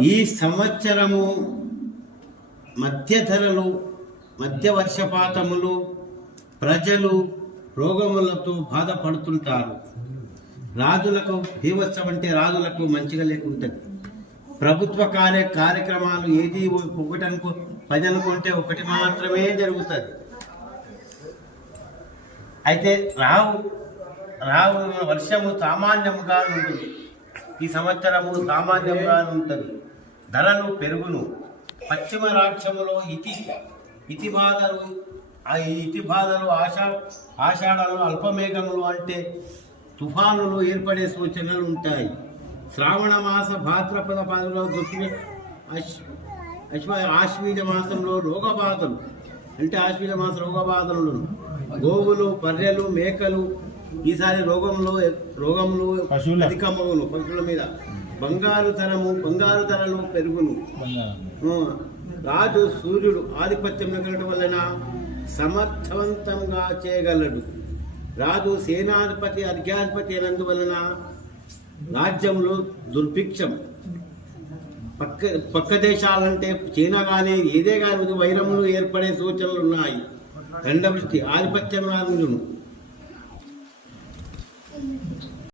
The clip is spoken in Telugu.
ఈ సంవత్సరము మధ్య ధరలు, మధ్య వర్షపాతములు, ప్రజలు రోగములతో బాధపడుతుంటారు. రాజులకు బీభత్సం అంటే రాజులకు మంచిగా లేకుంటుంది. ప్రభుత్వ కార్యక్రమాలు ఏది ఒకటి పది అనుకుంటే ఒకటి మాత్రమే జరుగుతుంది. అయితే రావు వర్షము సామాన్యంగా ఉంటుంది. ఈ సంవత్సరము సామాన్యంగా ఉంటుంది. ధరలు పెరుగును. పశ్చిమ రాష్ట్రములో ఇతి బాధలు ఆషాఢాలు అల్పమేఘములు అంటే తుఫానులు ఏర్పడే సూచనలు ఉంటాయి. శ్రావణ మాస భాద్రపద పాదలో ఆశ్వీజ మాసంలో రోగబాధలు అంటే ఆశ్వీజ మాస రోగబాధలు, గోవులు, బర్రెలు, మేకలు ఈసారి రోగములు అధికమవును. పశువుల మీద బంగారు ధరలు పెరుగును. రాజు సూర్యుడు ఆధిపత్యం కలగడం వలన సమర్థవంతంగా చేయగలడు. రాజు సేనాధిపతి అర్ఘ్యాధిపతి అయినందువలన రాజ్యంలో దుర్భిక్షం. పక్క దేశాలంటే చైనా కానీ ఏదే కానీ వైరములు ఏర్పడే సూచనలు ఉన్నాయి. ఖండవృష్టి ఆధిపత్యం రాజును